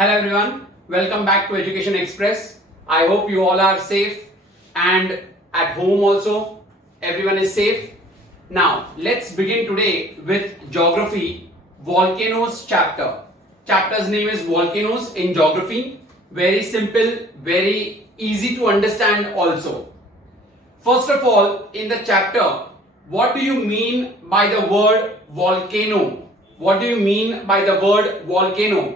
Hello everyone, welcome back to Education Express. I hope you all are safe and at home also. Everyone is safe. Now let's begin today with Geography Volcanoes chapter. Chapter's name is Volcanoes in Geography. Very simple, very easy to understand also. First of all, in the chapter, what do you mean by the word volcano? What do you mean by the word volcano?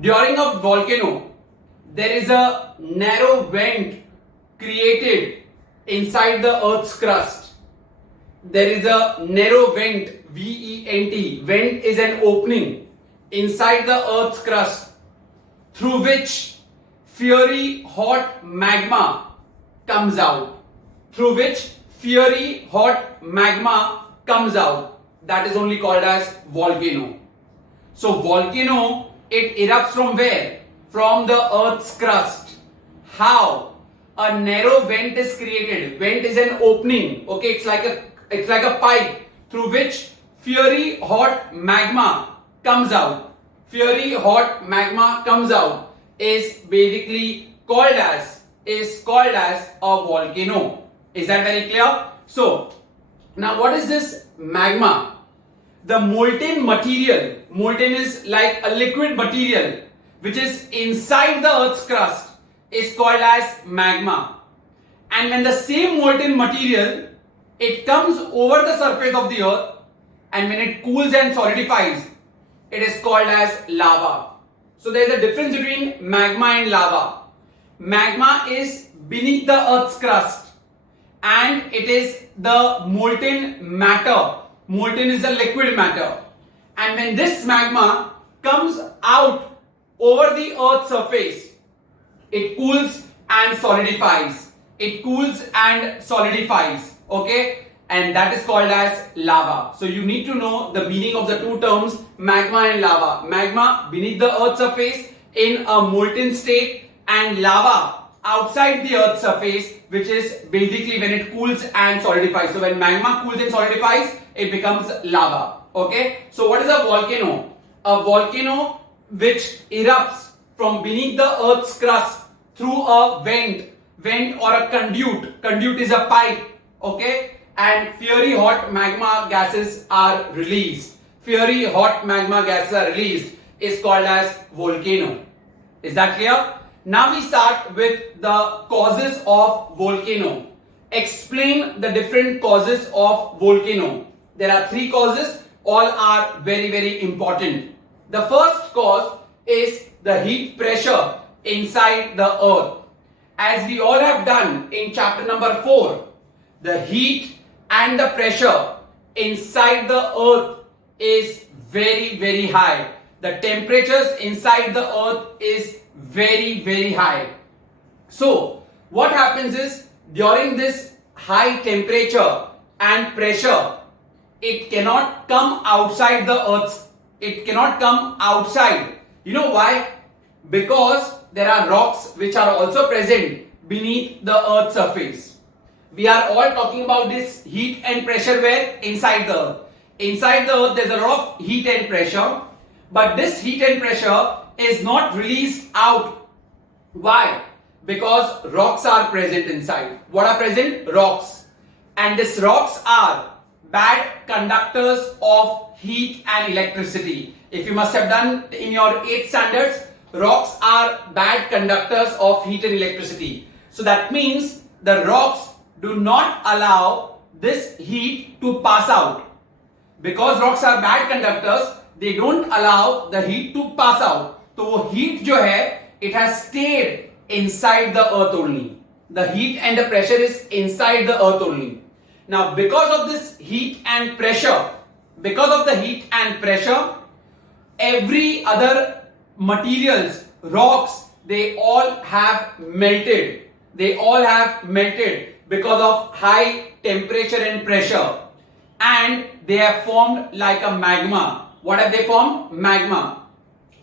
During a volcano, there is a narrow vent created inside the Earth's crust. There is a narrow vent, V-E-N-T. Vent is an opening inside the Earth's crust through which fiery hot magma comes out. Through which fiery hot magma comes out. That is only called as volcano. So volcano, it erupts from where? From the Earth's crust. How? A narrow vent is created. Vent is an opening. Okay, it's like a pipe through which fiery hot magma comes out. Fiery hot magma comes out is basically called as a volcano. Is that very clear? So now what is this magma? The molten material, molten is like a liquid material which is inside the Earth's crust, is called as magma. And when the same molten material, it comes over the surface of the Earth, and when it cools and solidifies, it is called as lava. So there is a difference between magma and lava. Magma is beneath the Earth's crust and it is the molten matter. Molten is the liquid matter, and when this magma comes out over the Earth's surface, it cools and solidifies. It cools and solidifies, okay, and that is called as lava. So you need to know the meaning of the two terms, magma and lava. Magma beneath the Earth's surface in a molten state, and lava outside the Earth's surface, which is basically when it cools and solidifies. So when magma cools and solidifies, it becomes lava. Okay. So what is a volcano? A volcano which erupts from beneath the Earth's crust through a vent or a conduit. Conduit is a pipe. Okay. And fiery hot magma gases are released. Fiery hot magma gases are released is called as volcano. Is that clear? Now we start with the causes of volcano. Explain the different causes of volcano. There are three causes. All are very, very important. The first cause is the heat pressure inside the earth. As we all have done in chapter number 4, the heat and the pressure inside the earth is very, very high. The temperatures inside the earth is very, very high. So what happens is, during this high temperature and pressure, it cannot come outside the earth. It cannot come outside. You know why? Because there are rocks which are also present beneath the earth's surface. We are all talking about this heat and pressure where? Inside the earth. Inside the earth there is a lot of heat and pressure, but this heat and pressure is not released out. Why? Because rocks are present inside. What are present? Rocks. And these rocks are bad conductors of heat and electricity. If you must have done in your 8th standards, rocks are bad conductors of heat and electricity. So that means the rocks do not allow this heat to pass out. Because rocks are bad conductors, they don't allow the heat to pass out. So heat जो है, it has stayed inside the earth only. The heat and the pressure is inside the earth only. Now because of this heat and pressure, every other materials, rocks, they all have melted. They all have melted because of high temperature and pressure. And they have formed like a magma. What have they formed? Magma.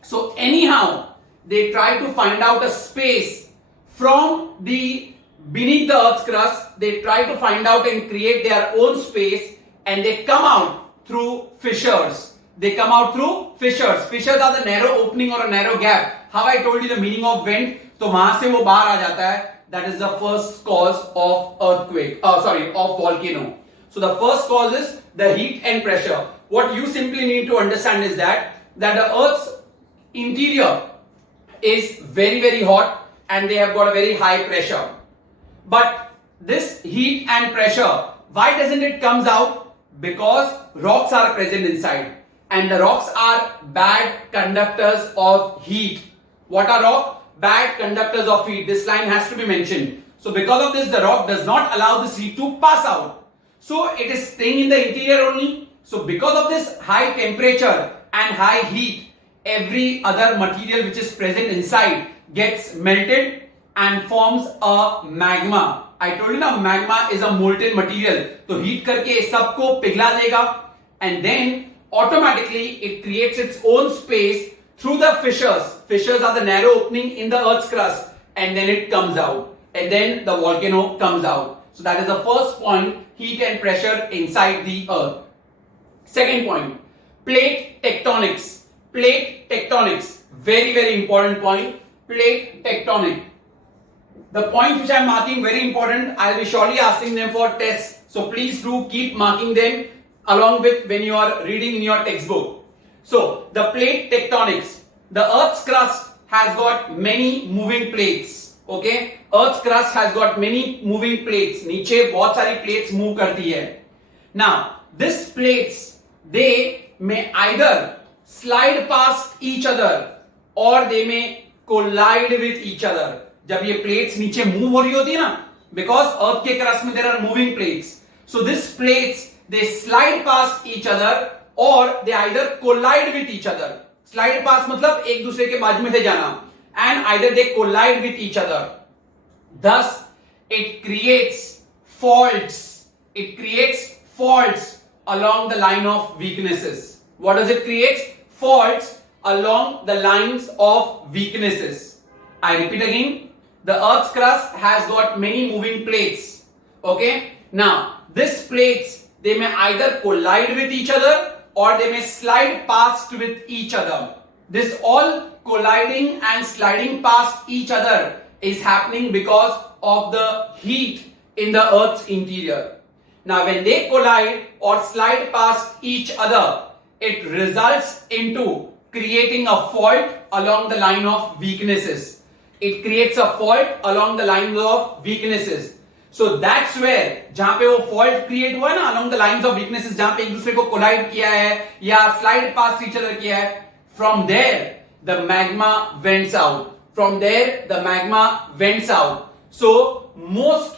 So anyhow, they try to find out a space from the beneath the earth's crust. They try to find out and create their own space, and they come out through fissures. They come out through fissures. Fissures are the narrow opening or a narrow gap. How I told you the meaning of vent, तो वहां से वो बाहर आ जाता है. That is the first cause of earthquake. Of volcano. So the first cause is the heat and pressure. What you simply need to understand is that the Earth's interior is very, very hot and they have got a very high pressure. But this heat and pressure, why doesn't it comes out? Because rocks are present inside and the rocks are bad conductors of heat. What are rocks? Bad conductors of heat. This line has to be mentioned. So because of this, the rock does not allow this heat to pass out. So it is staying in the interior only. So because of this high temperature and high heat, every other material which is present inside gets melted and forms a magma. I told you na, magma is a molten material. So heat करके सबको पिघला देगा and then automatically it creates its own space through the fissures. Fissures are the narrow opening in the earth's crust and then it comes out and then the volcano comes out. So that is the first point, heat and pressure inside the earth. Second point, plate tectonics. Plate tectonics, very, very important point. Plate tectonic. The points which I am marking very important. I will be surely asking them for tests. So please do keep marking them along with when you are reading in your textbook. So the plate tectonics. The Earth's crust has got many moving plates. Okay, Earth's crust has got many moving plates. नीचे बहुत सारी plates move करती है. Now these plates, they may either slide past each other or they may collide with each other. जब ये plates नीचे move हो रही होती है ना, because earth के crust में there are moving plates. So these plates, they slide past each other or they either collide with each other. Slide past मतलब एक दूसरे के बाजू में से जाना, and either they collide with each other. Thus, it creates faults. It creates faults along the line of weaknesses. What does it create? Faults along the lines of weaknesses. I repeat again. The Earth's crust has got many moving plates. Okay. Now, these plates, they may either collide with each other or they may slide past with each other. This all colliding and sliding past each other is happening because of the heat in the Earth's interior. Now, when they collide or slide past each other, it results into creating a fault along the line of weaknesses. It creates a fault along the lines of weaknesses. So that's where जहां पे वो fault create हुआ है ना along the lines of weaknesses, जहां पे एक दूसरे को collide किया है या slide past each other किया है, from there the magma vents out. From there the magma vents out. So most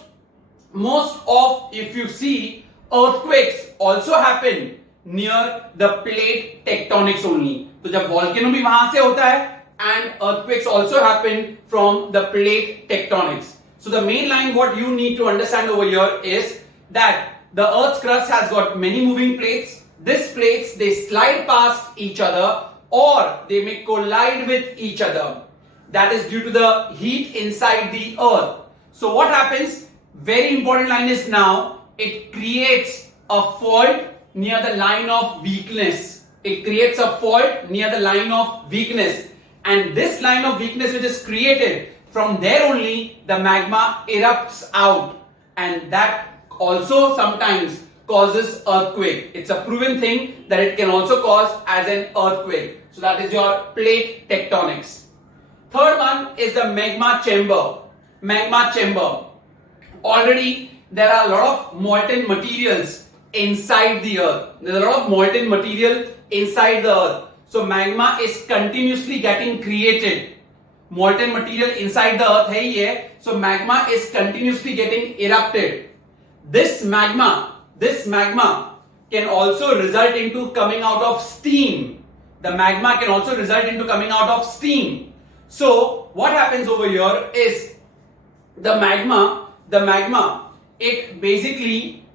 of, if you see, earthquakes also happen near the plate tectonics only. तो जब volcano भी वहां से होता है and earthquakes also happen from the plate tectonics. So the main line what you need to understand over here is that the Earth's crust has got many moving plates. These plates, they slide past each other or they may collide with each other. That is due to the heat inside the Earth. So what happens? Very important line is now, it creates a fault near the line of weakness. It creates a fault near the line of weakness. And this line of weakness which is created, from there only the magma erupts out, and that also sometimes causes earthquake. It's a proven thing that it can also cause as an earthquake. So that is your plate tectonics. Third one is the magma chamber. Magma chamber. Already there are a lot of molten materials inside the earth. There's a lot of molten material inside the earth. So magma is continuously getting created. Molten material inside the earth है ये, so magma is continuously getting erupted. This magma can also result into coming out of steam. The magma can also result into coming out of steam. So what happens over here is the magma, it basically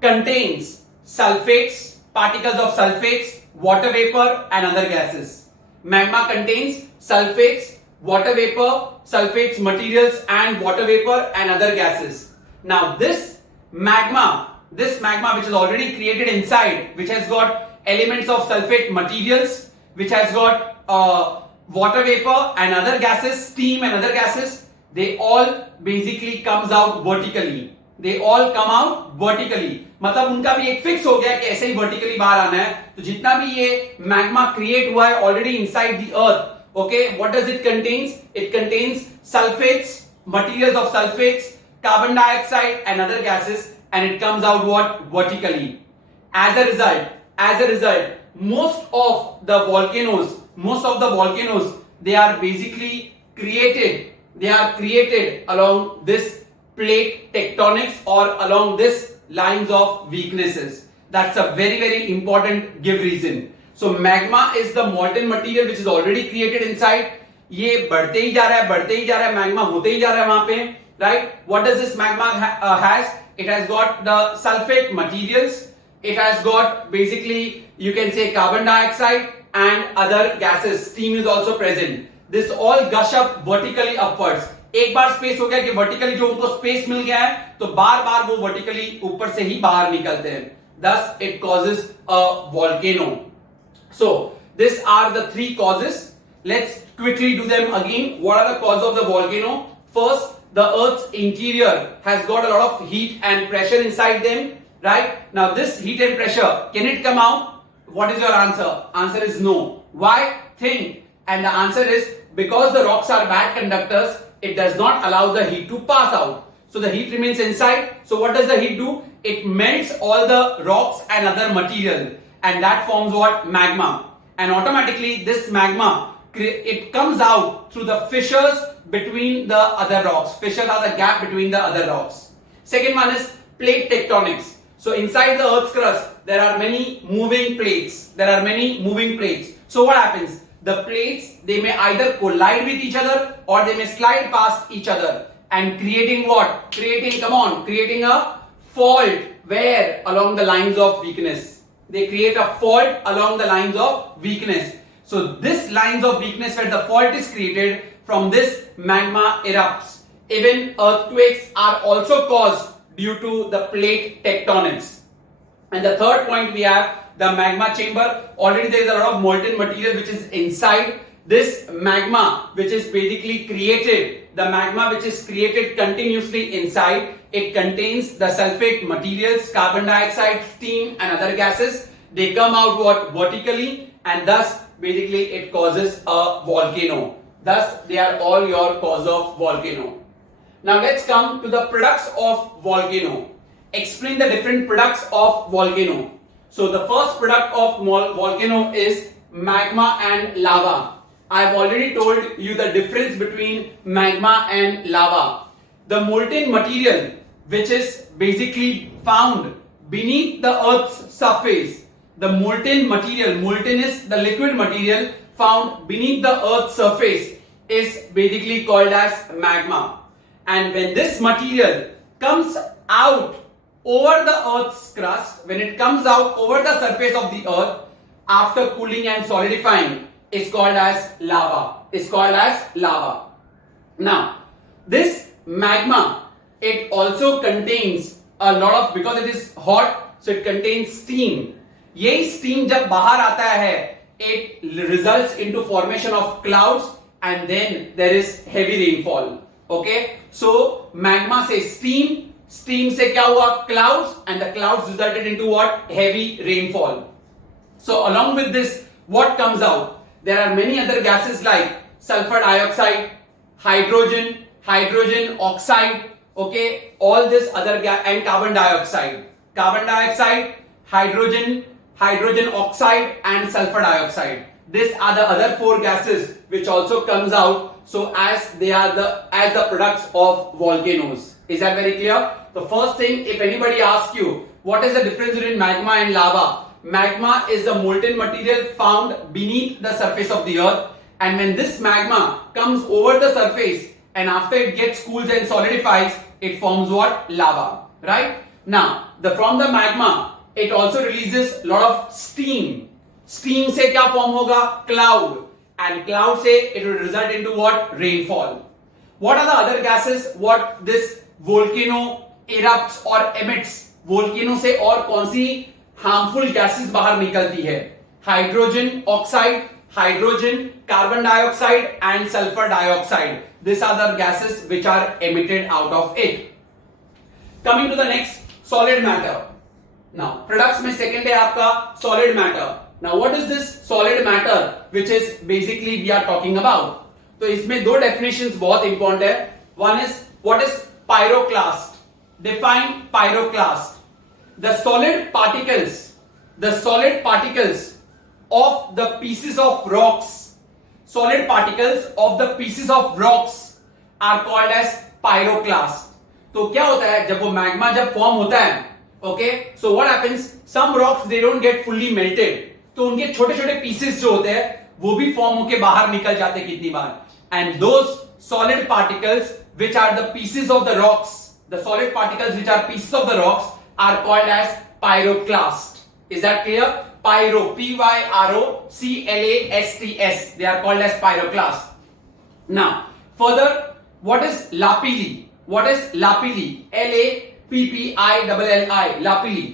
contains sulfates, particles of sulfates, water vapor and other gases. Magma contains sulfates, water vapor, sulfates, materials and water vapor and other gases. Now this magma which is already created inside, which has got elements of sulfate materials, which has got water vapor and other gases, steam and other gases. They all basically comes out vertically. They all come out vertically. मतलब उनका भी एक fix हो गया कि ऐसे ही vertically बाहर आना है. तो जितना भी ये magma create हुआ है already inside the earth, okay, what does it contains? It contains sulfates, materials of sulfates, carbon dioxide and other gases, and it comes out what? Vertically. As a result, most of the volcanoes, they are basically created. They are created along this plate tectonics or along this lines of weaknesses. That's a very, very important give reason. So magma is the molten material which is already created inside. ये बढ़ते ही जा रहा है, magma होते ही जा रहा है वहां पे, right? What does this magma has? It has got the sulfate materials. It has got basically, you can say, carbon dioxide and other gases. Steam is also present. This all gush up vertically upwards. एक बार space हो गया कि vertically जो उनको space मिल गया है तो बार बार वो वर्टिकली ऊपर से ही बाहर निकलते हैं. Thus it causes a volcano. So these are the three causes. Let's quickly do them again. What are the causes of the volcano? First, the earth's interior has got a lot of heat and pressure inside them, right? Now this heat and pressure, can it come out? What is your answer? Answer is no. Why? Think. And the answer is because the rocks are bad conductors, it does not allow the heat to pass out. So the heat remains inside. So what does the heat do? It melts all the rocks and other material, and that forms what? Magma. And automatically this magma, it comes out through the fissures between the other rocks. Fissures are the gap between the other rocks. Second one is plate tectonics. So inside the earth's crust, there are many moving plates. So what happens? The plates, they may either collide with each other or they may slide past each other and creating what? Creating a fault where? Along the lines of weakness. They create a fault along the lines of weakness. So this lines of weakness where the fault is created, from this magma erupts. Even earthquakes are also caused due to the plate tectonics. And the third point we have the magma chamber. Already there is a lot of molten material which is inside this magma, which is basically created. The magma which is created continuously inside, it contains the sulfate materials, carbon dioxide, steam and other gases. They come out what? Vertically, and thus basically it causes a volcano. Thus they are all your cause of volcano. Now let's come to the products of volcano. Explain the different products of volcano. So the first product of volcano is magma and lava. I have already told you the difference between magma and lava. The molten material which is basically found beneath the earth's surface. The molten material, molten is the liquid material found beneath the earth's surface, is basically called as magma. And when this material comes out over the earth's crust, when it comes out over the surface of the earth after cooling and solidifying, is called as lava. Now this magma, it also contains a lot of, because it is hot, so it contains steam. ये steam जब बाहर आता है, it results into formation of clouds and then there is heavy rainfall. Okay, so magma से steam से क्या हुआ? Clouds, and the clouds resulted into what? Heavy rainfall. So along with this, what comes out? There are many other gases like sulfur dioxide, hydrogen oxide, okay, all this other gas, and carbon dioxide, hydrogen oxide and sulfur dioxide. These are the other four gases which also comes out, so as they are the products of volcanoes. Is that very clear? The first thing, if anybody asks you what is the difference between magma and lava, magma is the molten material found beneath the surface of the earth, and when this magma comes over the surface and after it gets cooled and solidifies, it forms what? Lava, right? Now from the magma, it also releases a lot of steam. Steam से क्या form होगा? Cloud, and cloud से it will result into what? Rainfall. What are the other gases what this volcano erupts or emits? Volcano से और कौन सी harmful gases बाहर निकलती है, hydrogen oxide, hydrogen, carbon dioxide and sulphur dioxide. These are the gases which are emitted out of it. Coming to the next, solid matter. Now products में second है आपका solid matter. Now what is this solid matter which is basically we are talking about? तो इसमें दो definitions बहुत important है. One is what is pyroclast. Define pyroclast. The solid particles of the pieces of rocks. Solid particles of the pieces of rocks are called as pyroclast. तो क्या होता है जब वो मैग्मा जब फॉर्म होता है, okay, so what happens, some rocks they don't get fully melted, तो उनके छोटे छोटे पीसेस जो होते हैं वो भी फॉर्म होके बाहर निकल जाते हैं कितनी बार. And those solid particles which are the pieces of the rocks, the solid particles which are pieces of the rocks are called as pyroclast. Is that clear? Pyro, P-Y-R-O-C-L-A-S-T-S. They are called as pyroclast. Now, further, what is lapilli? What is lapilli? L-A-P-P-I-L-L-I. Lapilli.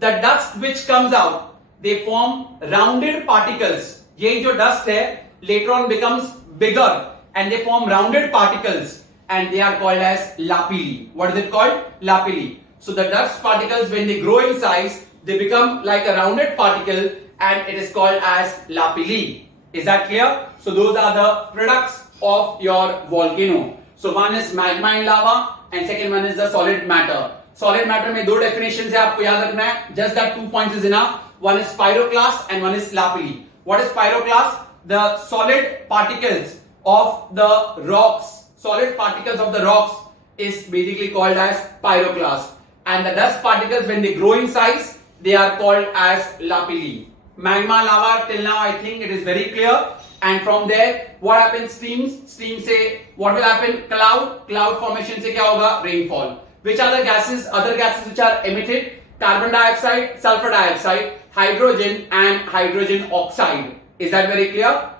The dust which comes out, they form rounded particles. ये जो dust है, later on becomes bigger and they form rounded particles and they are called as lapilli. What is it called? Lapilli. So the dust particles, when they grow in size, they become like a rounded particle and it is called as lapilli. Is that clear? So those are the products of your volcano. So one is magma and lava and second one is the solid matter. Solid matter में दो definitions है, आपको याद रखना है. Just that 2 points is enough. One is pyroclast and one is lapilli. What is pyroclast? The solid particles of the rocks. Solid particles of the rocks is basically called as pyroclast. And the dust particles, when they grow in size, they are called as lapilli. Magma, lava, till now I think it is very clear. And from there, what happens? Steam से what will happen? Cloud formation से क्या होगा? Rainfall. Which are the gases? Other gases which are emitted? Carbon dioxide, sulfur dioxide, hydrogen and hydrogen oxide. Is that very clear?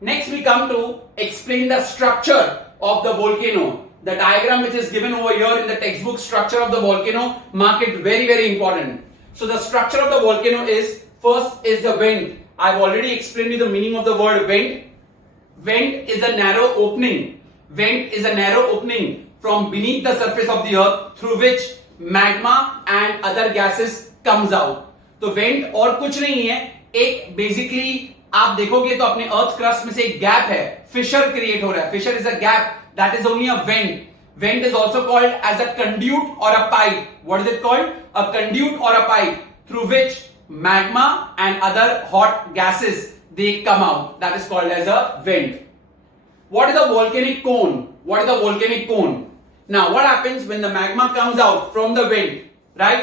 Next we come to explain the structure of the volcano. The diagram which is given over here in the textbook, structure of the volcano, mark it very, very important. So the structure of the volcano is, first is the vent. I've already explained you the meaning of the word vent. Vent is a narrow opening. Vent is a narrow opening from beneath the surface of the earth through which magma and other gases comes out. तो vent और कुछ नहीं है, एक basically आप देखोगे तो अपने अर्थ क्रस्ट में से एक गैप है, फिशर क्रिएट हो रहा है. Fissure is a gap, that is only a vent. Vent is also called as a conduit or a pipe. What is it called? A conduit or a pipe through which magma and other hot gases they come out. That is called as a vent. What is a volcanic cone? What is a volcanic cone? Now what happens when the magma comes out from the vent, right?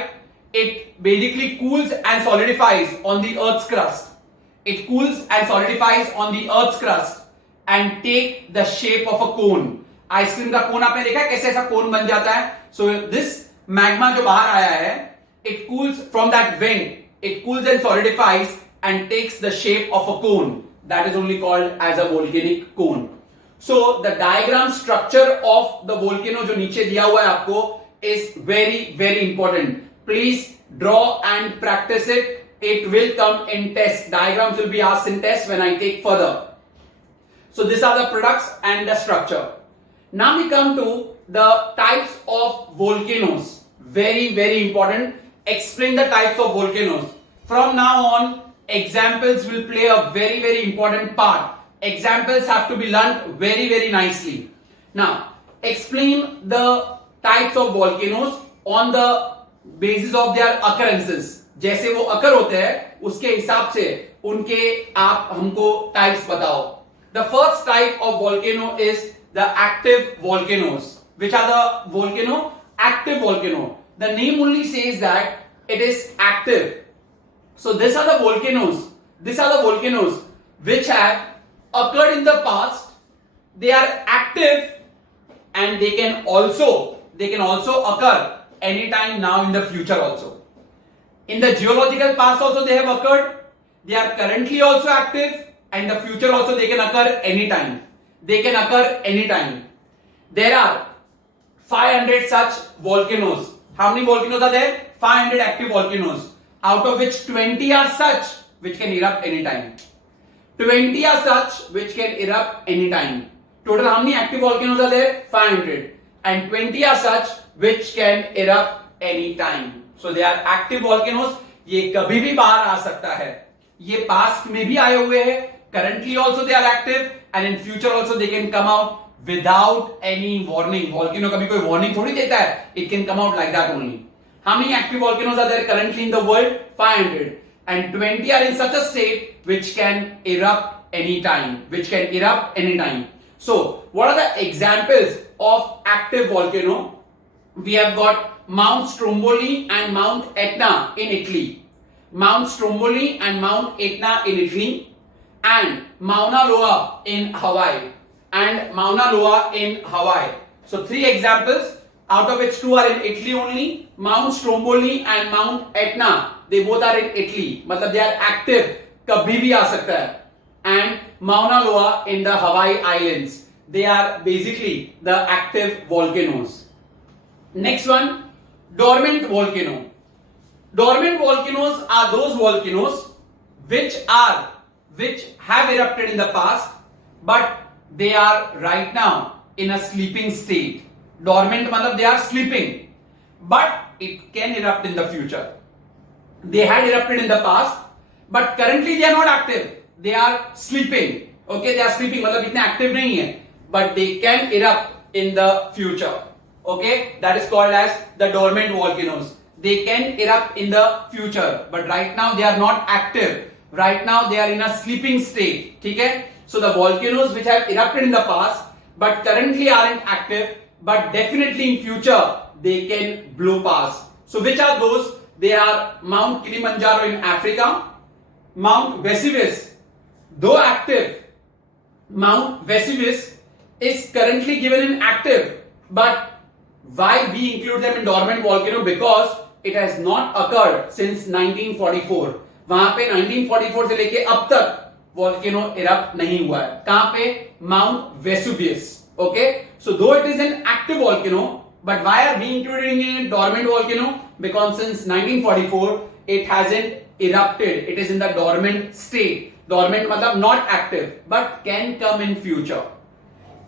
It basically cools and solidifies on the earth's crust. It cools and solidifies on the earth's crust and take the shape of a cone. Ice cream का कोन आपने देखा है कैसे ऐसा कोन बन जाता है. So this magma जो बाहर आया है, it cools from that vent, it cools and solidifies and takes the shape of a cone. That is only called as a volcanic cone. So the diagram structure of the volcano जो नीचे दिया हुआ है आपको is very very important. Please draw and practice it. It will come in test. Diagrams will be asked in test when I take further. So these are the products and the structure. Now we come to the types of volcanoes. Very, very important. Explain the types of volcanoes. From now on, examples will play a very, very important part. Examples have to be learned very, very nicely. Now, explain the types of volcanoes on the basis of their occurrences. जैसे वो अकर होते हैं उसके हिसाब से उनके आप हमको टाइप्स बताओ. The first type of volcano is the active volcanoes. Which are the volcano? Active volcano. The name only says that it is active. So these are the volcanoes. These are the volcanoes which have occurred in the past. They are active and they can also occur anytime now in the future also. In the geological past also they have occurred. They are currently also active and the future also they can occur anytime. They can occur anytime. There are 500 such volcanoes. How many volcanoes are there? 500 active volcanoes. out of which 20 are such which can erupt anytime. 20 are such which can erupt anytime. Total how many active volcanoes are there? 500. And 20 are such which can erupt anytime. So they are active volcanoes. ये कभी भी बाहर आ सकता है. ये past में भी आए हुए हैं. Currently also they are active and in future also they can come out without any warning. Volcano कभी कोई warning थोड़ी देता है. It can come out like that only. How many active volcanoes are there currently in the world? 500. And 20 are in such a state which can erupt anytime. Which can erupt anytime. So, what are the examples of active volcano? We have got Mount Stromboli and Mount Etna in Italy. Mount Stromboli and Mount Etna in Italy. And Mauna Loa in Hawaii. And Mauna Loa in Hawaii. So, 3 examples. Out of which 2 are in Italy only. Mount Stromboli and Mount Etna, they both are in Italy. मतलब they are active, कभी भी आ सकता है. And Mauna Loa in the Hawaii Islands, they are basically the active volcanoes. Next one, dormant volcano. Dormant volcanoes are those volcanoes which have erupted in the past, but they are right now in a sleeping state. Dormant matlab they are sleeping, but it can erupt in the future. They had erupted in the past, but currently they are not active. They are sleeping. Okay, they are sleeping. matlab itne active nahi hai, but they can erupt in the future. Okay, that is called as the dormant volcanoes. They can erupt in the future, but right now they are not active. Right now they are in a sleeping state. ठीक है? So the volcanoes which have erupted in the past, but currently aren't active, but definitely in future they can blow past. So which are those? They are Mount Kilimanjaro in Africa, Mount Vesuvius. Though active, Mount Vesuvius is currently given in active, but why we include them in dormant volcano? Because it has not occurred since 1944. वहां पे 1944 से लेके अब तक volcano erupt नहीं हुआ है. कहां पे? Mount Vesuvius. Okay, so though it is an active volcano, but why are we including it in dormant volcano? Because since 1944 it hasn't erupted. It is in the dormant state. Dormant मतलब not active, but can come in future.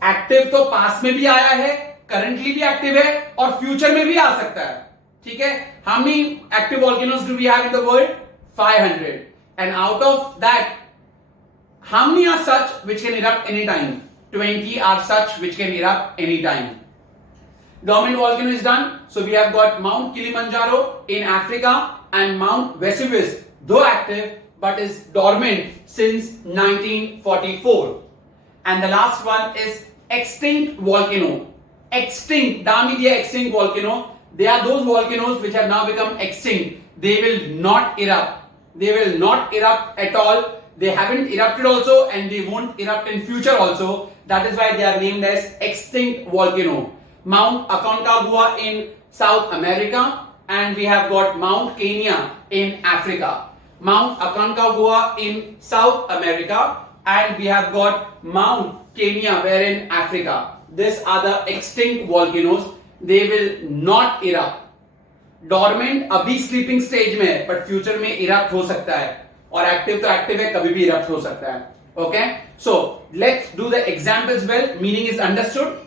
Active तो past में भी आया है, currently भी active है और future में भी आ सकता है. ठीक है? How many active volcanoes do we have in the world? 500. And out of that, how many are such which can erupt anytime? 20 are such which can erupt anytime. Dormant volcano is done. So we have got Mount Kilimanjaro in Africa and Mount Vesuvius, though active, but is dormant since 1944. And the last one is extinct volcano. Extinct, extinct volcano. They are those volcanoes which have now become extinct. They will not erupt. They will not erupt at all. They haven't erupted also and they won't erupt in future also. That is why they are named as extinct volcano. Mount Aconcagua in South America and we have got Mount Kenya in Africa. Mount Aconcagua in South America and we have got Mount Kenya where in Africa. These are the extinct volcanoes. They will not erupt. Dormant अभी sleeping stage में है, but future में erupt हो सकता है. और active तो active है, कभी भी erupt हो सकता है. Okay? So, let's do the examples well. Meaning is understood.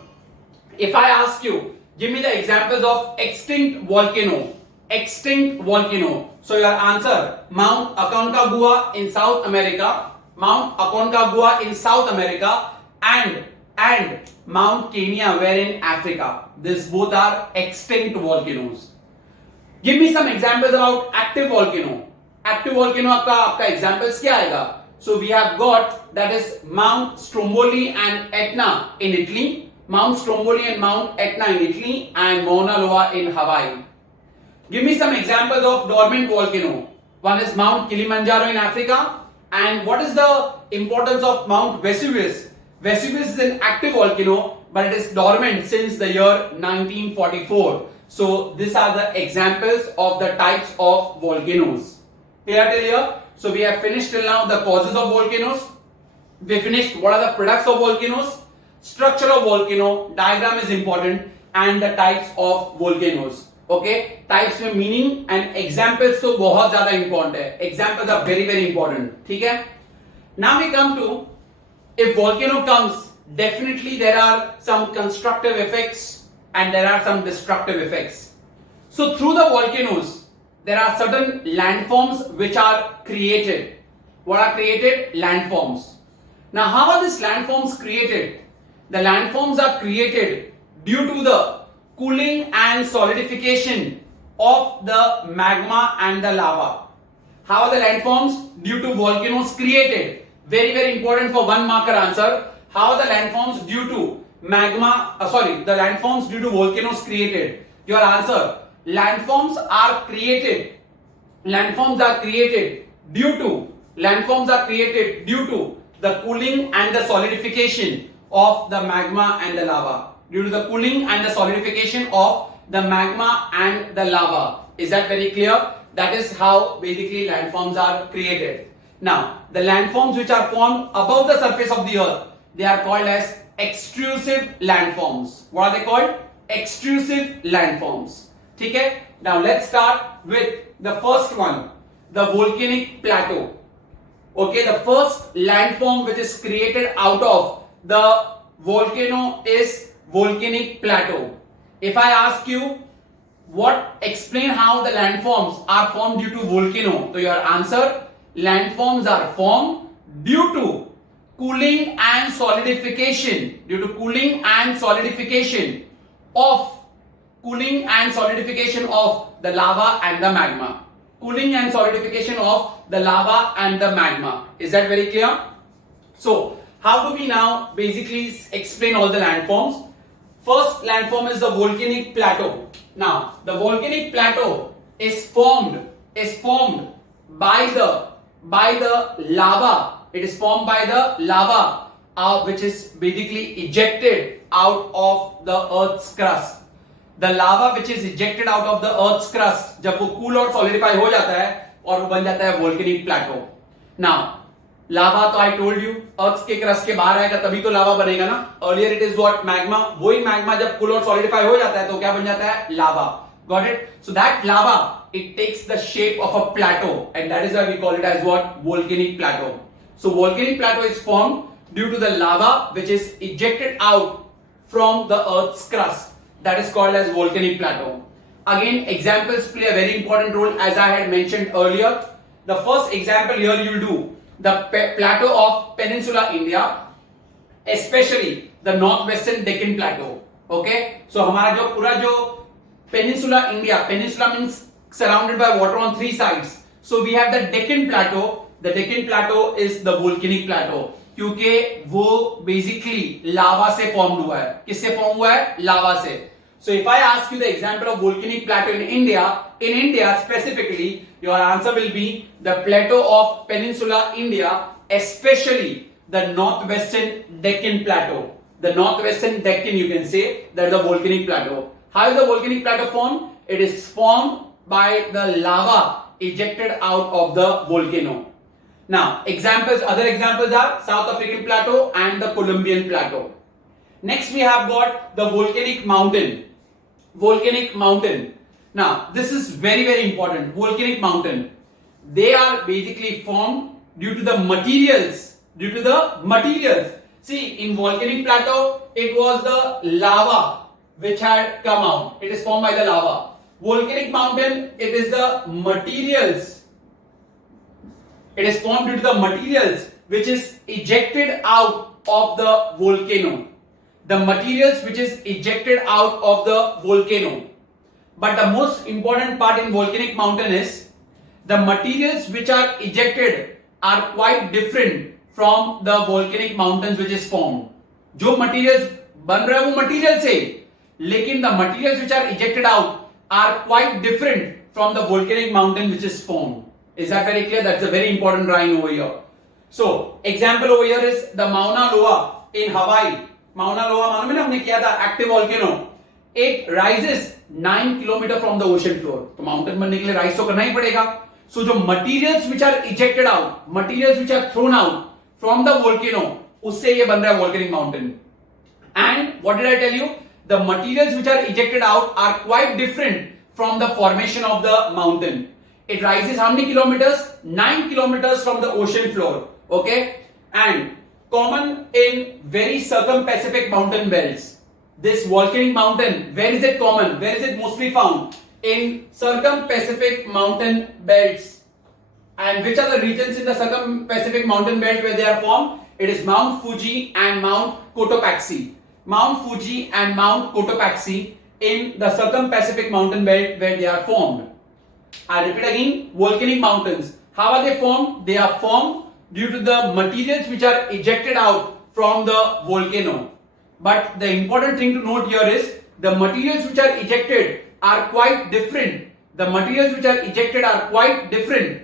If I ask you, give me the examples of extinct volcano. Extinct volcano. So, your answer, Mount Aconcagua in South America, Mount Aconcagua in South America, and Mount Kenya where in Africa. These both are extinct volcanoes. Give me some examples about active volcano. Active volcano आपका examples क्या आएगा? So we have got that is Mount Stromboli and Etna in Italy, Mount Stromboli and Mount Etna in Italy, and Mauna Loa in Hawaii. Give me some examples of dormant volcano. One is Mount Kilimanjaro in Africa, and what is the importance of Mount Vesuvius? Vesuvius is an active volcano, but it is dormant since the year 1944. So these are the examples of the types of volcanoes. Clear till here? So we have finished till now the causes of volcanoes. We finished what are the products of volcanoes, structure of volcano, diagram is important, and the types of volcanoes. Okay types में meaning and examples तो बहुत ज्यादा important है. Examples are very very important. ठीक है. Now we come to if volcano comes, definitely there are some constructive effects and there are some destructive effects. So through the volcanoes there are certain landforms which are created. What are created? Landforms. Now how are these landforms created? The landforms are created due to the cooling and solidification of the magma and the lava. How are the landforms due to volcanoes created? Very very important for one marker answer. How are the landforms due to the landforms due to volcanoes created? Your answer: landforms are created due to the cooling and the solidification of the magma and the lava. Due to the cooling and the solidification of the magma and the lava. Is that very clear? That is how basically landforms are created. Now, the landforms which are formed above the surface of the earth, they are called as extrusive landforms. What are they called? Extrusive landforms. ठीक है? Now let's start with the first one, the volcanic plateau. Okay, the first landform which is created out of the volcano is volcanic plateau. If I ask you explain how the landforms are formed due to volcano, so your answer: landforms are formed due to cooling and solidification of the lava and the magma. Cooling and solidification of the lava and the magma. Is that very clear? So how do we now basically explain all the landforms? First landform is the volcanic plateau. Now the volcanic plateau is formed by the lava. It is formed by the lava which is basically ejected out of the earth's crust. The lava which is ejected out of the earth's crust, जब वो cool और solidify हो जाता है और वो बन जाता है volcanic plateau. Now lava तो I told you earth के crust के बाहर आएगा तभी तो lava बनेगा ना. Earlier it is what? Magma. वही magma जब cool और solidify हो जाता है तो क्या बन जाता है? Lava. Got it? So that lava, it takes the shape of a plateau and that is why we call it as what? Volcanic plateau. So volcanic plateau is formed due to the lava which is ejected out from the earth's crust. That is called as volcanic plateau. Again, examples play a very important role as I had mentioned earlier. The first example here you will do the plateau of Peninsula India, especially the northwestern Deccan plateau. Okay? So हमारा जो पूरा जो Peninsula India, peninsula means surrounded by water on three sides. So we have the Deccan plateau. The Deccan plateau is the volcanic plateau क्योंकि वो basically lava से formed हुआ है. किससे form हुआ है? Lava से. So if I ask you the example of volcanic plateau in India specifically, your answer will be the plateau of Peninsula India, especially the northwestern Deccan plateau. The northwestern Deccan, you can say, that is the volcanic plateau. How is the volcanic plateau formed? It is formed by the lava ejected out of the volcano. Now, other examples are South African plateau and the Colombian plateau. Next, we have got the volcanic mountain. Now, this is very very important. Volcanic mountain. They are basically formed due to the materials. See, in volcanic plateau, it was the lava which had come out. It is formed by the lava. Volcanic mountain, it is the materials. It is formed due to the materials which is ejected out of the volcano. The materials which is ejected out of the volcano. But the most important part in volcanic mountain is the materials which are ejected are quite different from the volcanic mountains which is formed. जो materials बन रहे हैं वो material से, लेकिन the materials which are ejected out are quite different from the volcanic mountain which is formed. Is that very clear? That's a very important drawing over here. So example over here is the Mauna Loa in Hawaii. Mauna Loa मालूम है ना हमने किया था active volcano. It rises 9 kilometer from the ocean floor. तो mountain बनने के लिए rise तो करना ही पड़ेगा. So जो materials which are ejected out, materials which are thrown out from the volcano, उससे ये बन रहा है volcanic mountain. And what did I tell you? The materials which are ejected out are quite different from the formation of the mountain. It rises how many kilometers? 9 kilometers from the ocean floor. Okay, and common in very circum-Pacific mountain belts. This volcanic mountain, where is it common? Where is it mostly found? In circum-Pacific mountain belts. And which are the regions in the circum-Pacific mountain belt where they are formed? It is Mount Fuji and Mount Cotopaxi. Mount Fuji and Mount Cotopaxi in the circum-Pacific mountain belt where they are formed. I repeat again, volcanic mountains. How are they formed? They are formed due to the materials which are ejected out from the volcano. But the important thing to note here is the materials which are ejected are quite different. The materials which are ejected are quite different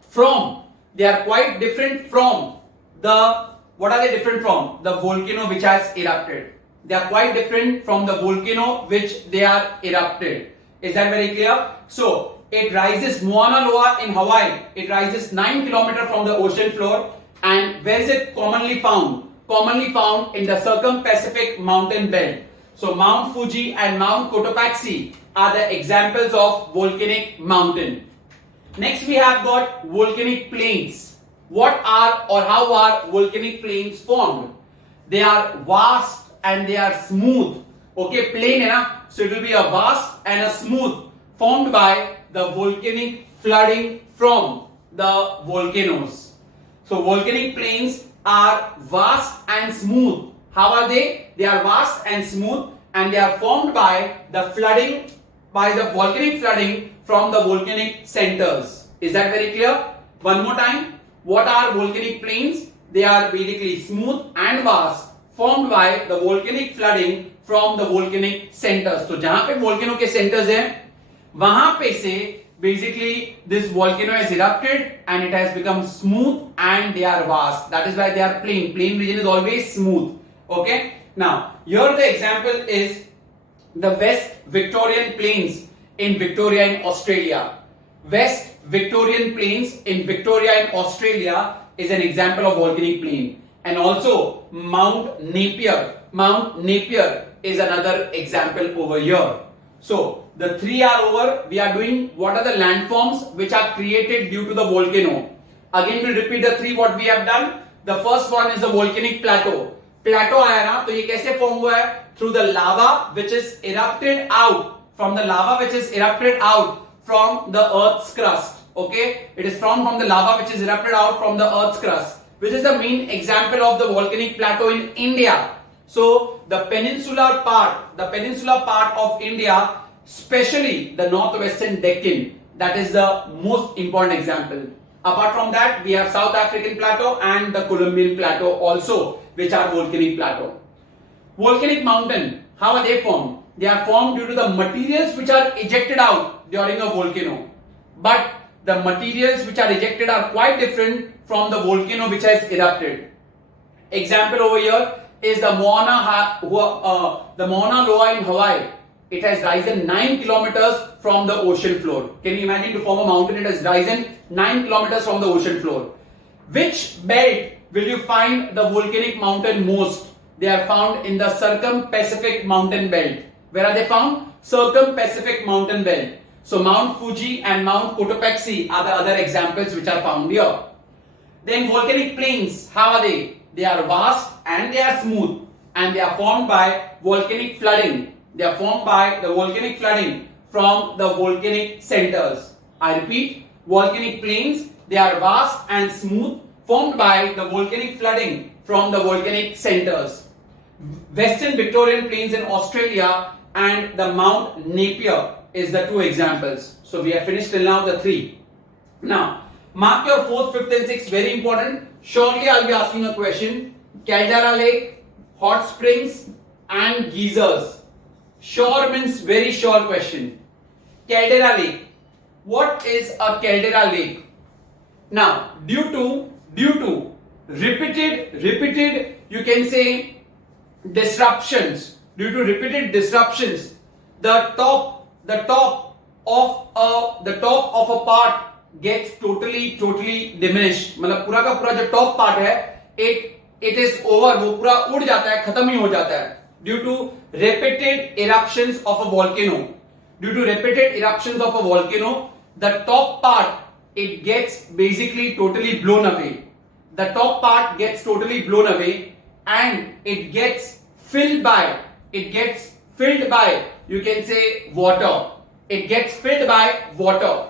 from, they are quite different from the, what are they different from? The volcano which has erupted. They are quite different from the volcano which they are erupted. Is that very clear? So, it rises Mauna Loa in Hawaii. It rises 9 kilometers from the ocean floor. And where is it commonly found? Commonly found in the circum-Pacific mountain belt. So, Mount Fuji and Mount Cotopaxi are the examples of volcanic mountain. Next, we have got volcanic plains. What are or how are volcanic plains formed? They are vast and they are smooth. Okay, plain, hai? So it will be a vast and a smooth, formed by the volcanic flooding from the volcanoes. So volcanic plains are vast and smooth. How are they? They are vast and smooth and they are formed by the flooding, by the volcanic flooding from the volcanic centers. Is that very clear? One more time. What are volcanic plains? They are basically smooth and vast, formed by the volcanic flooding from the volcanic centers. So जहां पे volcano के centers हैं, वहां पे से basically this volcano has erupted and it has become smooth and they are vast. That is why they are plain. Plain region is always smooth. Okay. Now here the example is the West Victorian Plains in Victoria in Australia. West Victorian Plains in Victoria in Australia is an example of volcanic plain. And also Mount Napier. Mount Napier is another example over here. So the three are over. We are doing what are the landforms which are created due to the volcano. Again we'll repeat the three what we have done. The first one is the volcanic plateau. Plateau आया ना, तो ये कैसे form हुआ है? Through the lava which is erupted out, from the lava which is erupted out from the earth's crust. Okay, it is from the lava which is erupted out from the earth's crust, which is the main example of the volcanic plateau in India. So the peninsular part of India, especially the northwestern Deccan, that is the most important example. Apart from that, we have South African plateau and the Colombian plateau also, which are volcanic plateau. Volcanic mountain, how are they formed? They are formed due to the materials which are ejected out during a volcano. But the materials which are ejected are quite different from the volcano which has erupted. Example over here is the Mauna Loa in Hawaii. It has risen 9 kilometers from the ocean floor. Can you imagine, to form a mountain it has risen 9 kilometers from the ocean floor. Which belt will you find the volcanic mountain most? They are found in the circum-Pacific mountain belt. Where are they found? Circum-Pacific mountain belt. So Mount Fuji and Mount Cotopaxi are the other examples which are found here. Then volcanic plains, how are they? They are vast and they are smooth and they are formed by volcanic flooding. They are formed by the volcanic flooding from the volcanic centers. I repeat, volcanic plains, they are vast and smooth, formed by the volcanic flooding from the volcanic centers. Western Victorian Plains in Australia and the Mount Napier is the two examples. So we have finished till now the three. Now, mark your 4th, 5th and 6th, very important. Surely I'll be asking a question. Caldera Lake, hot springs and geysers. Sure means very sure question. Caldera Lake. What is a caldera lake? Now, due to repeated, you can say disruptions. Due to repeated disruptions, the top of a part gets totally diminished. मतलब पूरा का पूरा जो top part है, it is over. वो पूरा उड़ जाता है, खत्म ही हो जाता है. Due to repeated eruptions of a volcano. due to repeated eruptions of a volcano, the top part, it gets basically totally blown away. The top part gets totally blown away and it gets filled by, you can say, water. It gets filled by water.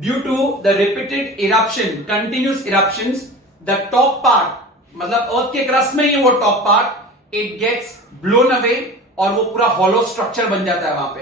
Due to the repeated eruption, continuous eruptions, the top part, मतलब अर्थ के crust में ही वो top part, it gets blown away और वो पूरा hollow structure बन जाता है वहां पे,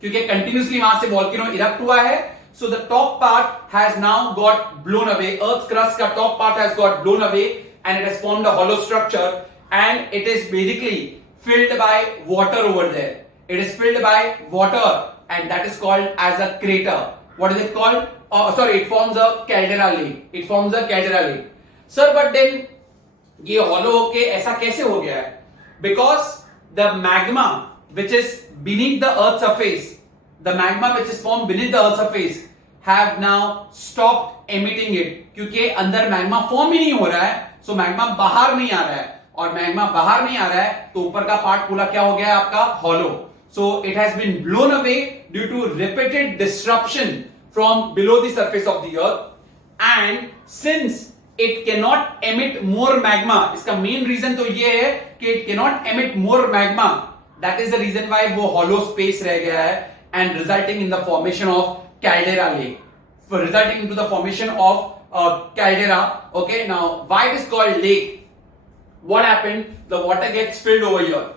क्योंकि continuously वहां से volcano erupt हुआ है. So the top part has now got blown away. Earth's crust का top part has got blown away and it has formed a hollow structure and it is basically filled by water over there. It is filled by water and that is called as a crater. What is it called? It forms a caldera lake. Sir, but then ये hollow होके ऐसा कैसे हो गया है? Because the magma which is beneath the earth's surface, the magma which is formed beneath the earth's surface have now stopped emitting it. क्योंकि अंदर magma form ही नहीं हो रहा है, so magma बाहर नहीं आ रहा है, और magma बाहर नहीं आ रहा है तो ऊपर का पार्ट पूरा क्या हो गया है आपका? hollow. So it has been blown away due to repeated disruption from below the surface of the earth, and since it cannot emit more magma, इसका main reason तो ये है कि it cannot emit more magma, that is the reason why वो hollow space रह गया है and resulting in the formation of caldera lake, resulting into the formation of caldera. Okay, now why it is called lake? What happened? The water gets filled over here,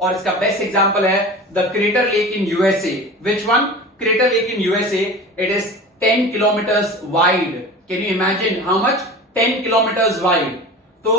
और इसका best example है the crater lake in USA. Which one? Crater lake in USA. It is 10 kilometers wide. Can you imagine how much? 10 kilometers wide. तो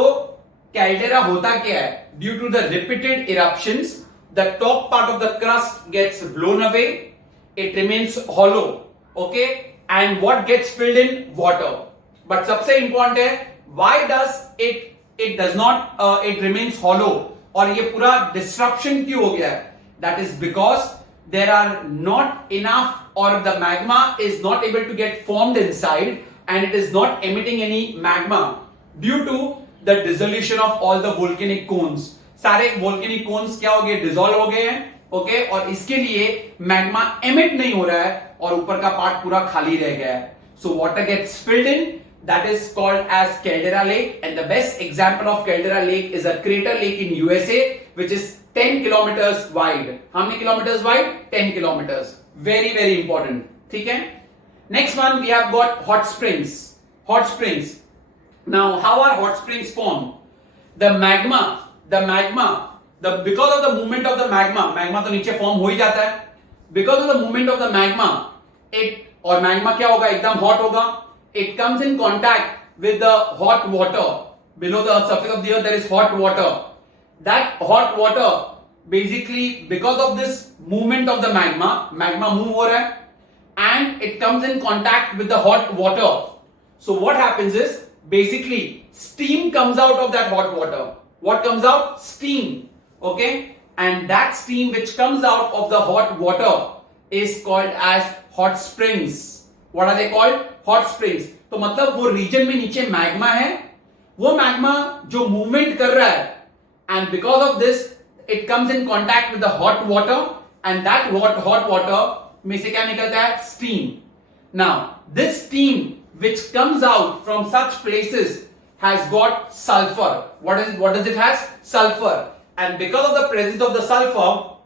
caldera होता क्या है? Due to the repeated eruptions, the top part of the crust gets blown away. It remains hollow. Okay, and what gets filled in? Water. But सबसे important है, why does it does not it remains hollow और ये पूरा disruption क्यों हो गया है? That is because there are not enough, or the magma is not able to get formed inside and it is not emitting any magma due to the dissolution of all the volcanic cones. सारे volcanic cones क्या हो गए? dissolve हो गए हैं. Okay, और इसके लिए magma emit नहीं हो रहा है और ऊपर का पार्ट पूरा खाली रह गया है. So water gets filled in. That is called as caldera lake, and the best example of caldera lake is a crater lake in USA, which is 10 kilometers wide. How many kilometers wide? 10 kilometers. Very, very important. ठीक है? Next one, we have got hot springs. Hot springs. Now, how are hot springs formed? The magma, because of the movement of the magma तो नीचे form हो ही जाता है. Because of the movement of the magma, और magma क्या होगा? एकदम hot होगा. It comes in contact with the hot water. Below the surface of the earth there is hot water. That hot water, basically because of this movement of the magma move हो रहा है and it comes in contact with the hot water. So what happens is basically steam comes out of that hot water. What comes out? Steam. Okay, and that steam which comes out of the hot water is called as hot springs. What are they called? Hot springs. तो मतलब वो reason में नीचे magma है, वो magma जो movement कर रहा है, and because of this it comes in contact with the hot water and that hot water में से क्या निकलता है? Steam. Now this steam which comes out from such places has got sulfur. What does it has? Sulfur. And because of the presence of the sulfur,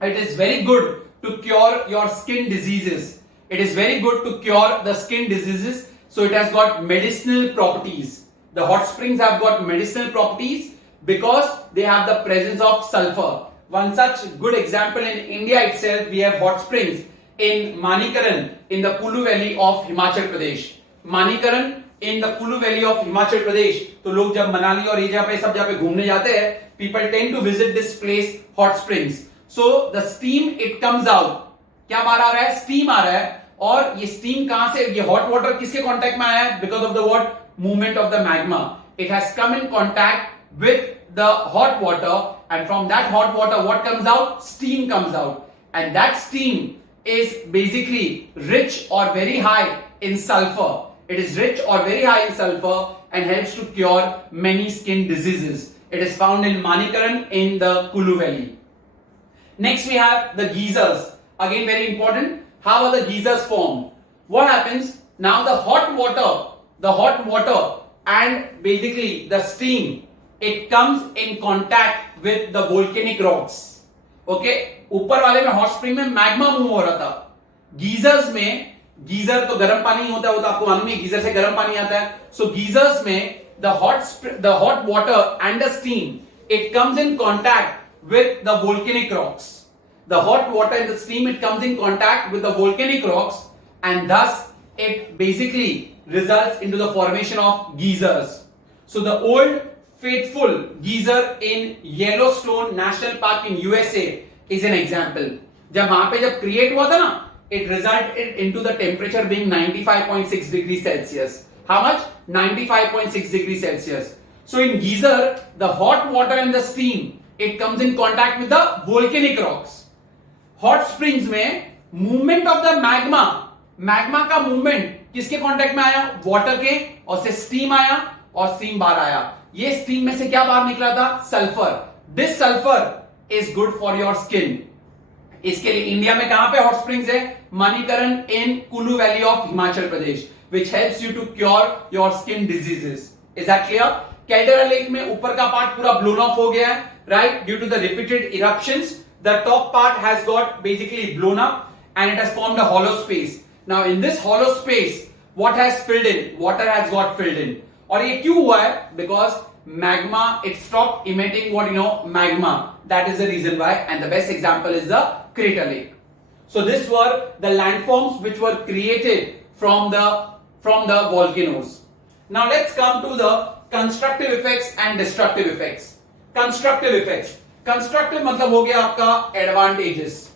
it is very good to cure your skin diseases. It is very good to cure the skin diseases. So it has got medicinal properties. The hot springs have got medicinal properties because they have the presence of sulfur. One such good example in India itself, we have hot springs in Manikaran in the Kulu Valley of Himachal Pradesh. Manikaran in the Kulu Valley of Himachal Pradesh. तो लोग जब मनाली और ये जगह पे सब जगह पे घूमने जाते हैं, people tend to visit this place, hot springs. So the steam it comes out. क्या बाहर आ रहा है? स्टीम आ रहा है. और ये स्टीम कहां से? ये हॉट वाटर किसके कांटेक्ट में आया है? Because of the what? Movement of the magma. It has come in contact with the hot water and from that hot water what comes out? Steam comes out, and that steam is basically rich or very high in sulfur. It is rich or very high in sulfur and helps to cure many skin diseases. It is found in Manikaran in the Kulu Valley. Next we have the geysers. Again very important. How are the geysers formed? What happens? Now the hot water and basically the steam, it comes in contact with the volcanic rocks. Okay? ऊपर वाले में hot spring में magma move हो रहा था. Geysers में, geyser तो गर्म पानी होता है, वो तो आपको मालूम है, गीजर से गर्म पानी आता है. सो गीजर्स में the hot water and the steam, it comes in contact with the volcanic rocks. The hot water and the steam, it comes in contact with the volcanic rocks, and thus it basically results into the formation of geysers. So the old faithful geyser in Yellowstone National Park in USA is an example. जब वहां पे जब create हुआ था ना, it resulted into the temperature being 95.6 degrees Celsius. How much? 95.6 degrees Celsius. So in geyser, the hot water and the steam, it comes in contact with the volcanic rocks. Hot springs में movement of the magma का movement किसके contact में आया? Water के, और से steam आया और स्टीम बाहर आया. ये स्टीम में से क्या बाहर निकला था? Sulphur. This sulphur is good for your skin. इसके लिए इंडिया में कहां पे हॉट स्प्रिंग्स है? Manikaran in Kullu valley of Himachal Pradesh, which helps you to cure your skin diseases. Is that clear? Caldera lake में ऊपर का पार्ट पूरा blown off हो गया है, right? Due to the repeated eruptions, the top part has got basically blown up and it has formed a hollow space. Now in this hollow space, what has filled in? Water has got filled in. और ये क्यों हुआ है? Because magma, it stopped emitting what you know, magma. That is the reason why, and the best example is the crater lake. So these were the landforms which were created from the volcanoes. Now let's come to the constructive effects and destructive effects. Constructive effects. Constructive मतलब हो गया आपका advantages,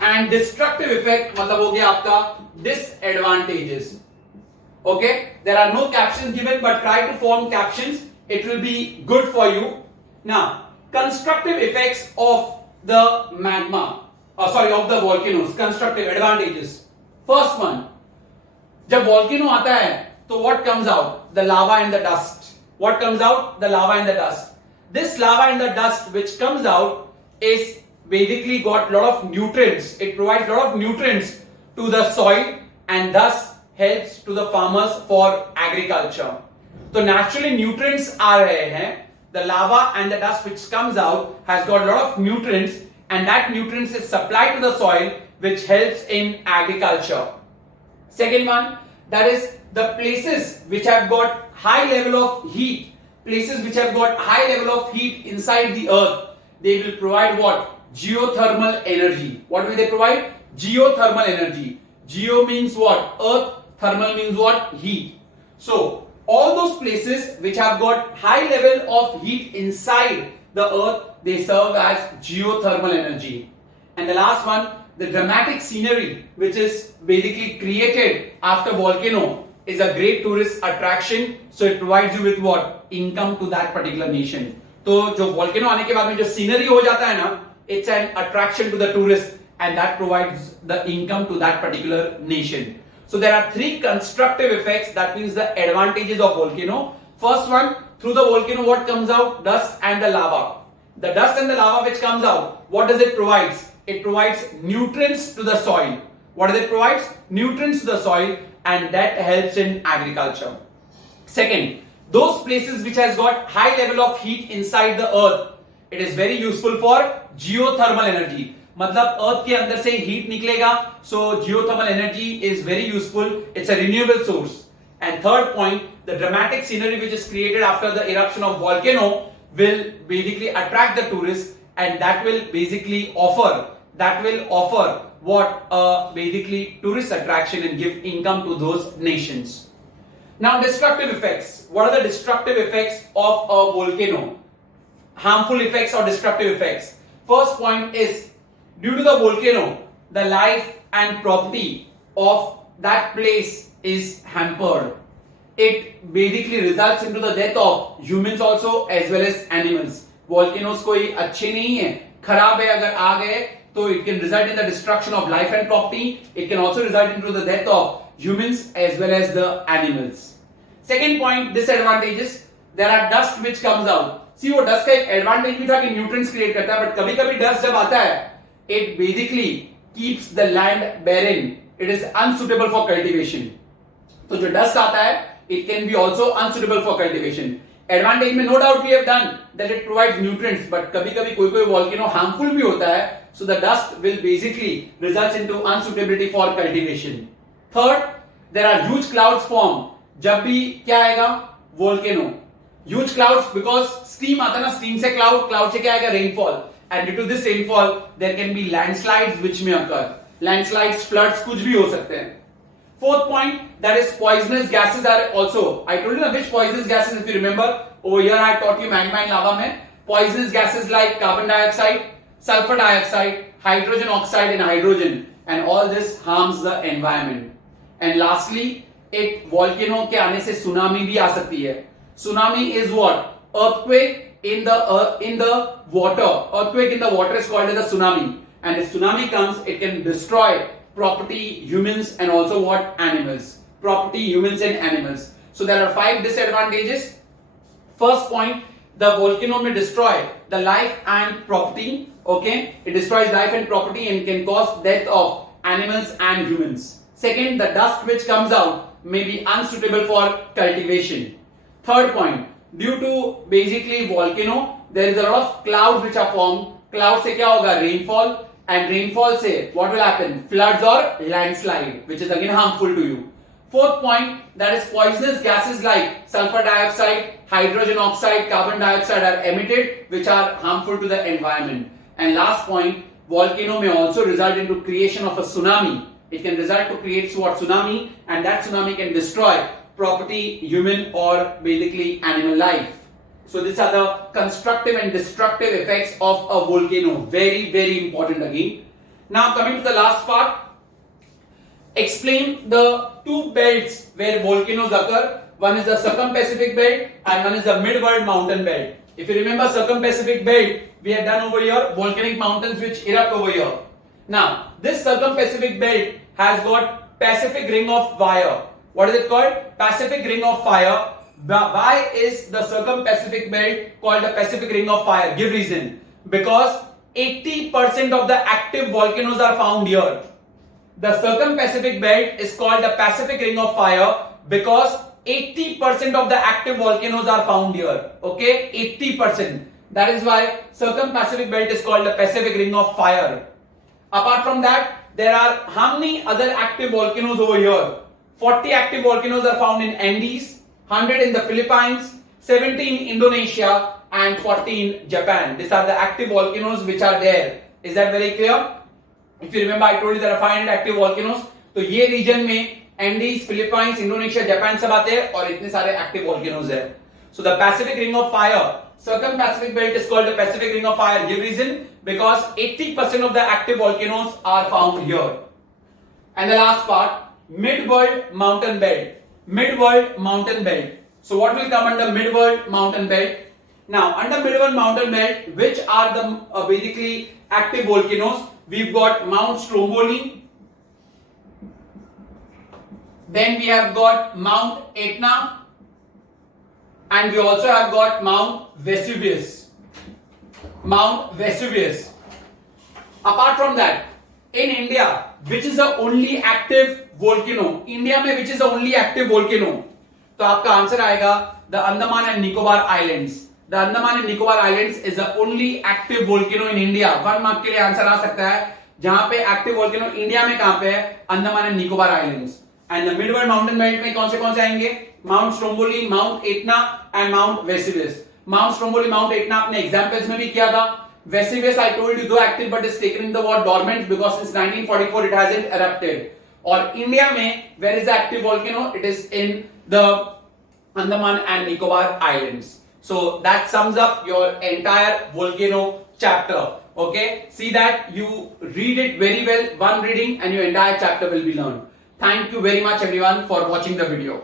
and destructive effect मतलब हो गया आपका disadvantages. Okay, there are no captions given, but try to form captions. It will be good for you. Now, constructive effects of the magma, of the volcanoes. Constructive advantages. First one, जब volcano आता है तो what comes out? The lava and the dust. What comes out? The lava and the dust. This lava and the dust which comes out is basically got lot of nutrients. It provides lot of nutrients to the soil and thus helps to the farmers for agriculture. So naturally nutrients आ रहे हैं. The lava and the dust which comes out has got lot of nutrients, and that nutrients is supplied to the soil which helps in agriculture. Second one, that is the places which have got high level of heat, places which have got high level of heat inside the earth, they will provide what? Geothermal energy. What will they provide? Geothermal energy. Geo means what? Earth. Thermal means what? Heat. So all those places which have got high level of heat inside the earth, they serve as geothermal energy. And the last one, the dramatic scenery which is basically created after volcano is a great tourist attraction. So it provides you with what? Income to that particular nation. तो जो volcano आने के बाद में जो scenery हो जाता है ना, it's an attraction to the tourist, and that provides the income to that particular nation. So there are three constructive effects. That means the advantages of volcano. First one, through the volcano what comes out? Dust and the lava. The dust and the lava which comes out, what does it provide? It provides nutrients to the soil. What does it provide? Nutrients to the soil, and that helps in agriculture. Second, those places which has got high level of heat inside the earth, it is very useful for geothermal energy. मतलब अर्थ के अंदर से heat निकलेगा, so geothermal energy is very useful. It's a renewable source. And third point, the dramatic scenery which is created after the eruption of volcano will basically attract the tourists, and that will basically offer what basically tourist attraction and give income to those nations. Now destructive effects. What are the destructive effects of a volcano? Harmful effects or destructive effects. First point is, due to the volcano, the life and property of that place is hampered. It basically results into the death of humans also as well as animals. Volcanoes कोई अच्छे नहीं है, खराब है. अगर आ गए तो it can result in the destruction of life and property. It can also result into the death of humans as well as the animals. Second point, disadvantages. there are dust which comes out. See, वो dust का एक advantage भी था कि nutrients create करता है, but कभी-कभी dust जब आता है, it basically keeps the land barren. It is unsuitable for cultivation. तो जो dust आता है, it can be also unsuitable for cultivation. Advantage में no doubt we have done that it provides nutrients, but कभी-कभी कोई-कोई volcano harmful भी होता है, so the dust will basically result into unsuitability for cultivation. Third, there are huge clouds form. जब भी क्या आएगा? Volcano. Huge clouds because steam आता ना, steam से cloud से क्या आएगा? Rainfall. And due to this rainfall, there can be landslides which may occur. Landslides, floods, कुछ भी हो सकते हैं. Fourth point, that is poisonous gases are also. I told you which poisonous gases, if you remember. Over here I taught you magma and lava में. Poisonous gases like carbon dioxide, sulfur dioxide, hydrogen oxide and hydrogen. And all this harms the environment. And lastly, एक volcano के आने से tsunami भी आ सकती है. Tsunami is what? Earthquake in the water. Earthquake in the water is called as a tsunami. And if tsunami comes, it can destroy property, humans, and also what? Animals. Property, humans, and animals. So there are 5 disadvantages. First point, the volcano may destroy the life and property. Okay, it destroys life and property and can cause death of animals and humans. Second, the dust which comes out may be unsuitable for cultivation. Third point, due to basically volcano, there is a lot of clouds which are formed. Clouds से क्या होगा? Rainfall, and rainfall से what will happen? Floods or landslide, which is again harmful to you. Fourth point, that is poisonous gases like sulfur dioxide, hydrogen oxide, carbon dioxide are emitted, which are harmful to the environment. And last point, volcano may also result into creation of a tsunami. It can result to create what? Tsunami, and that tsunami can destroy property, human or basically animal life. So these are the constructive and destructive effects of a volcano. Very, very important again. Now coming to the last part, explain the 2 belts where volcanoes occur. One is the circum-Pacific belt and one is the mid-world mountain belt. If you remember circum-Pacific belt, we had done over here volcanic mountains which erupt over here. Now this circum-Pacific belt has got Pacific ring of fire. What is it called? Pacific ring of fire. Why is the circum-Pacific belt called the Pacific ring of fire? Give reason. Because 80% of the active volcanoes are found here. The circum-Pacific belt is called the Pacific ring of fire because 80% of the active volcanoes are found here. Okay, 80%. That is why circum-Pacific belt is called the Pacific ring of fire. Apart from that, there are how many other active volcanoes over here? 40 active volcanoes are found in Andes, 100 in the Philippines, 17 in Indonesia, and 14 in Japan. These are the active volcanoes which are there. Is that very clear? If you remember, I told you there are 500 active volcanoes. तो ये region में Andes, Philippines, Indonesia, Japan सब आते हैं और इतने सारे active volcanoes हैं. So the Pacific ring of fire, circum-Pacific belt is called the Pacific ring of fire. Give reason, because 80% of the active volcanoes are found here. And the last part, mid-world mountain belt. Mid-world mountain belt. So what will come under mid-world mountain belt? Now under mid-world mountain belt, which are the basically active volcanoes? We've got Mount Stromboli. Then we have got Mount Etna. And we also have got Mount Vesuvius. Mount Vesuvius. Apart from that, in India, which is the only active volcano? India में which is the only active volcano? तो आपका answer आएगा the Andaman and Nicobar Islands. The Andaman and Nicobar Islands is the only active volcano in India. 1 mark के लिए answer आ सकता है जहां पे एक्टिव वोल्केनो इंडिया में कहां पे है? Andaman and Nicobar islands. And the midworld mountain belt में कौन से आएंगे? Mount Stromboli, mount Etna and mount Vesuvius. Mount Stromboli, mount Etna आपने एग्जांपल्स में भी किया था. Vesuvius, I told you, though active but is taken in the word dormant because since 1944 it hasn't erupted. और इंडिया में where is the active volcano? It is in the Andaman and Nicobar Islands. So that sums up your entire volcano chapter. Okay, see that you read it very well, one reading and your entire chapter will be learned. Thank you very much everyone for watching the video.